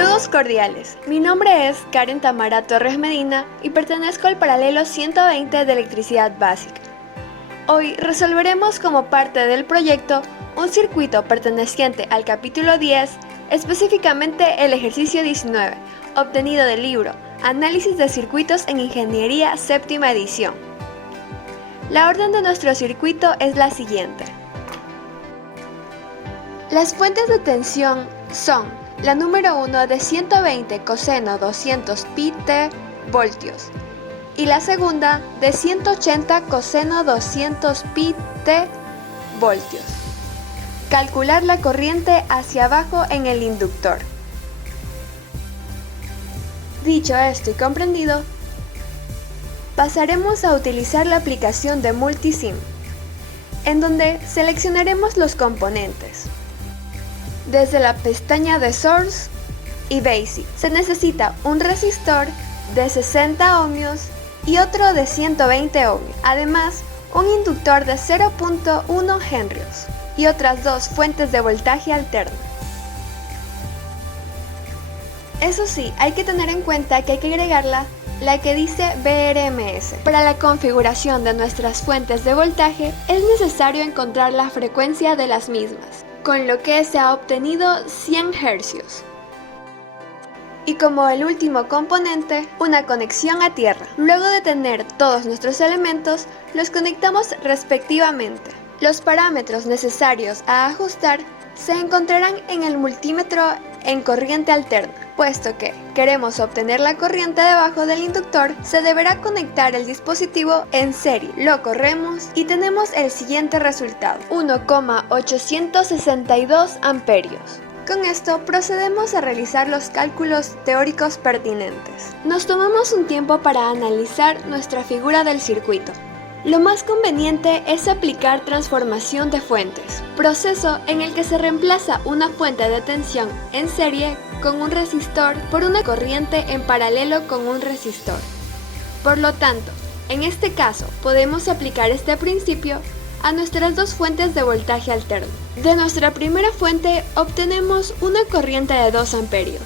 Saludos cordiales, mi nombre es Karen Tamara Torres Medina y pertenezco al paralelo 120 de electricidad básica. Hoy resolveremos como parte del proyecto un circuito perteneciente al capítulo 10, específicamente el ejercicio 19, obtenido del libro Análisis de circuitos en Ingeniería, séptima edición. La orden de nuestro circuito es la siguiente. Las fuentes de tensión son la número 1 de 120 coseno 200 pi t voltios y la segunda de 180 coseno 200 pi t voltios. Calcular la corriente hacia abajo en el inductor. Dicho esto y comprendido, pasaremos a utilizar la aplicación de Multisim, en donde seleccionaremos los componentes. Desde la pestaña de Source y Basic se necesita un resistor de 60 ohmios y otro de 120 ohmios, además un inductor de 0.1 henrios y otras dos fuentes de voltaje alterno. Eso sí, hay que tener en cuenta que hay que agregarla la que dice BRMS. Para la configuración de nuestras fuentes de voltaje es necesario encontrar la frecuencia de las mismas, con lo que se ha obtenido 100 Hz. Y como el último componente, una conexión a tierra. Luego de tener todos nuestros elementos, los conectamos respectivamente. Los parámetros necesarios a ajustar se encontrarán en el multímetro en corriente alterna. Puesto que queremos obtener la corriente debajo del inductor, se deberá conectar el dispositivo en serie. Lo corremos y tenemos el siguiente resultado: 1,862 amperios. Con esto procedemos a realizar los cálculos teóricos pertinentes. Nos tomamos un tiempo para analizar nuestra figura del circuito. Lo más conveniente es aplicar transformación de fuentes, proceso en el que se reemplaza una fuente de tensión en serie con un resistor por una corriente en paralelo con un resistor. Por lo tanto, en este caso podemos aplicar este principio a nuestras dos fuentes de voltaje alterno. De nuestra primera fuente obtenemos una corriente de 2 amperios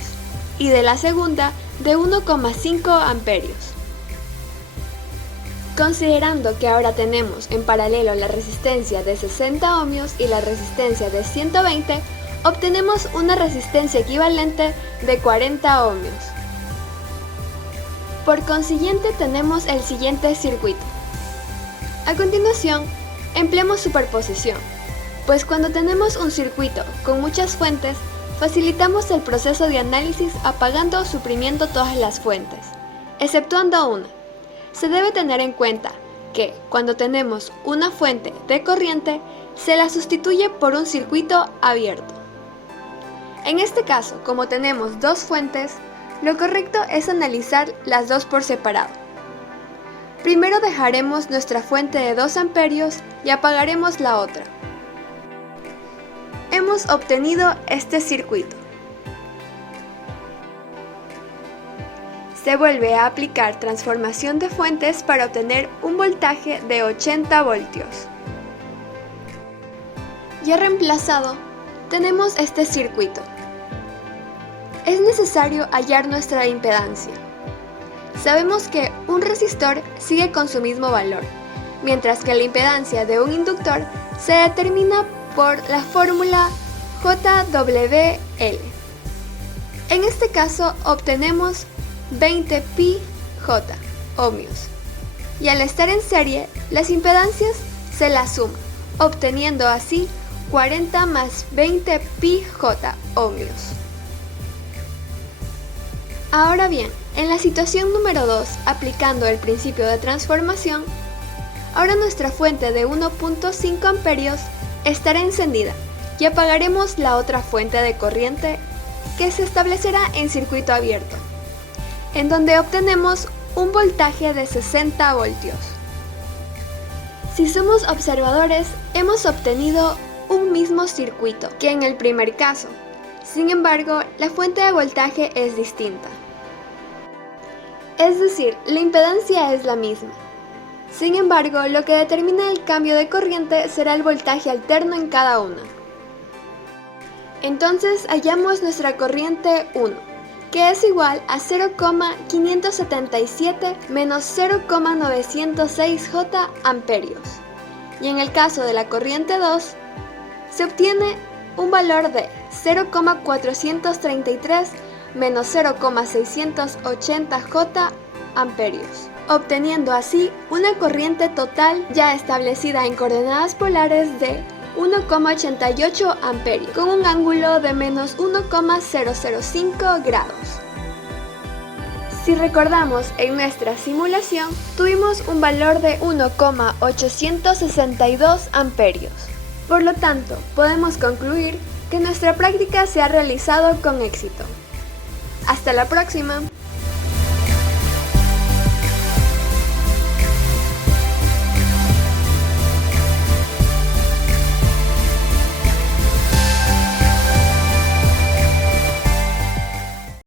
y de la segunda de 1,5 amperios. Considerando que ahora tenemos en paralelo la resistencia de 60 ohmios y la resistencia de 120, obtenemos una resistencia equivalente de 40 ohmios. Por consiguiente tenemos el siguiente circuito. A continuación, empleamos superposición, pues cuando tenemos un circuito con muchas fuentes, facilitamos el proceso de análisis apagando o suprimiendo todas las fuentes, exceptuando una. Se debe tener en cuenta que cuando tenemos una fuente de corriente, se la sustituye por un circuito abierto. En este caso, como tenemos dos fuentes, lo correcto es analizar las dos por separado. Primero dejaremos nuestra fuente de 2 amperios y apagaremos la otra. Hemos obtenido este circuito. Se vuelve a aplicar transformación de fuentes para obtener un voltaje de 80 voltios. Ya reemplazado, tenemos este circuito. Es necesario hallar nuestra impedancia. Sabemos que un resistor sigue con su mismo valor, mientras que la impedancia de un inductor se determina por la fórmula JWL. En este caso obtenemos 20 pi J ohmios, y al estar en serie, las impedancias se las suman, obteniendo así 40 más 20 pi J ohmios. Ahora bien, en la situación número 2, aplicando el principio de transformación, ahora nuestra fuente de 1.5 amperios estará encendida y apagaremos la otra fuente de corriente que se establecerá en circuito abierto, en donde obtenemos un voltaje de 60 voltios. Si somos observadores, hemos obtenido un mismo circuito que en el primer caso. Sin embargo, la fuente de voltaje es distinta. Es decir, la impedancia es la misma. Sin embargo, lo que determina el cambio de corriente será el voltaje alterno en cada una. Entonces hallamos nuestra corriente 1 que es igual a 0,577 menos 0,906 J amperios. Y en el caso de la corriente 2, se obtiene un valor de 0,433 menos 0,680 J amperios, obteniendo así una corriente total ya establecida en coordenadas polares de 1,88 amperios, con un ángulo de menos 1,005 grados. Si recordamos, en nuestra simulación tuvimos un valor de 1,862 amperios. Por lo tanto, podemos concluir que nuestra práctica se ha realizado con éxito. ¡Hasta la próxima!